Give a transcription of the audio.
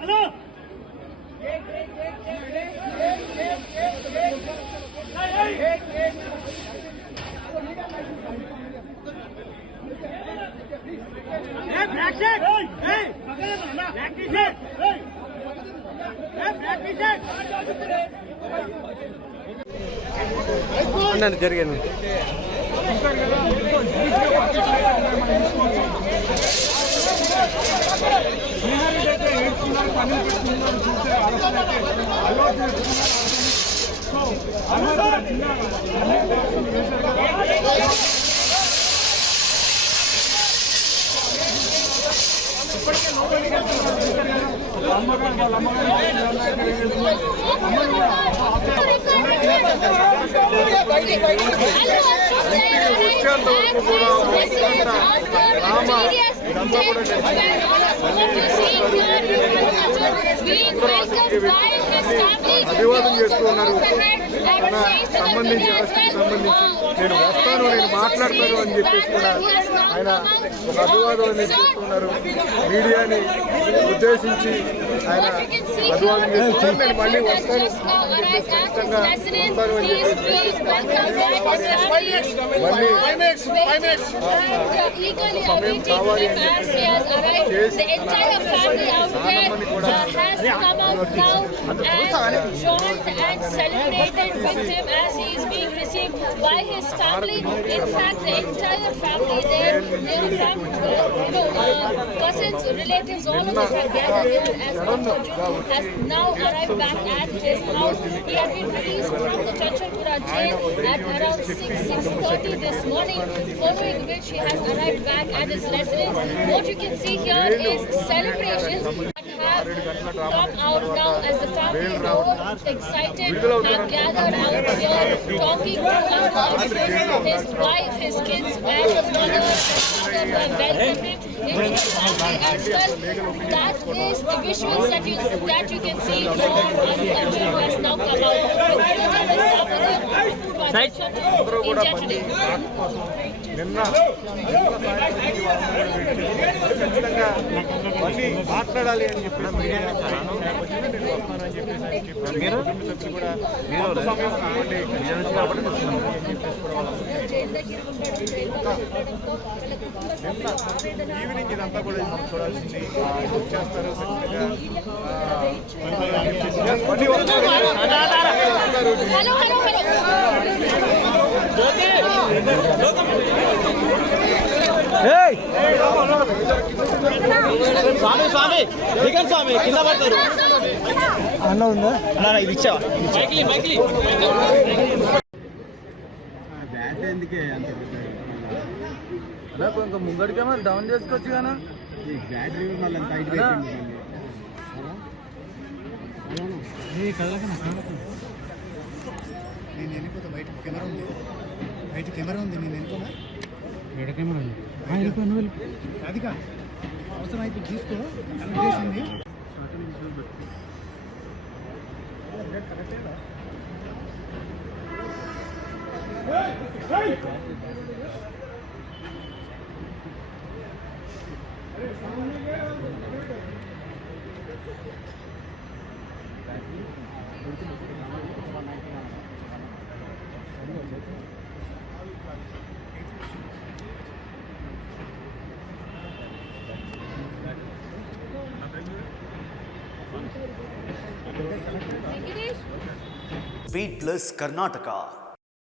హలో అన్నది జరిగింది. అభివాదం చేస్తూ ఉన్నారు. సంబంధించి అరెస్ట్కి సంబంధించి నేను వస్తాను, నేను మాట్లాడతాను అని చెప్పేసి కూడా ఆయన ఒక అభివాదం అనేది చేస్తున్నారు. మీడియాని ఉద్దేశించి ఆయన అభివాదం చేస్తున్నారు. నేను మళ్ళీ వస్తాను, ఖచ్చితంగా వస్తాను అని చెప్పేసి మళ్ళీ సమయం కావాలి అని చెప్పేసి నానమ్మని కూడా as he is being received by his family. In fact, the entire family there, from cousins, relatives, all of them have gathered here as Arjun has now arrived back at his house. He had been released from the Chanchalpura jail at around 6:30 this morning, following which he has arrived back at his residence. What you can see here is celebrations have come out now as the family is all excited, have gathered out here talking to Arjun, his wife, his kids, and his mother and father who have welcomed him into the family as well. That is the visuals that you can see from Arjun who has now come out. అందరూ కూడా బండి ఆకు కోసం నిన్న ఖచ్చితంగా మళ్ళీ మాట్లాడాలి అని చెప్పేసి నేను వస్తానని చెప్పేసి కుటుంబ సభ్యులు కూడా సమయం ఇవ్వండి నిన్న ఈవినింగ్ ఇదంతా కూడా మనం చూడాల్సింది వచ్చేస్తారు మళ్ళీ వస్తారు. స్వామి స్వామి దిగండి స్వామి, కింద పడతారు. అన్న ఉందా అన్న ఇది ఇచ్చావా? బ్యాట్ ఎందుకే అంత ఇంకా ముంగడికే మరి డౌన్ చేసుకోవచ్చు కానీ బ్యాటరీ మళ్ళీ టైట్ నేను వెళ్ళిపోతా. బయట కెమెరా ఉంది, బయట కెమెరా ఉంది. నేను వెళ్ళిపోనా? బయట కెమెరా ఉంది. అది కాదు, అవసరం అయితే తీసుకో. చేసింది Speed Plus Karnataka.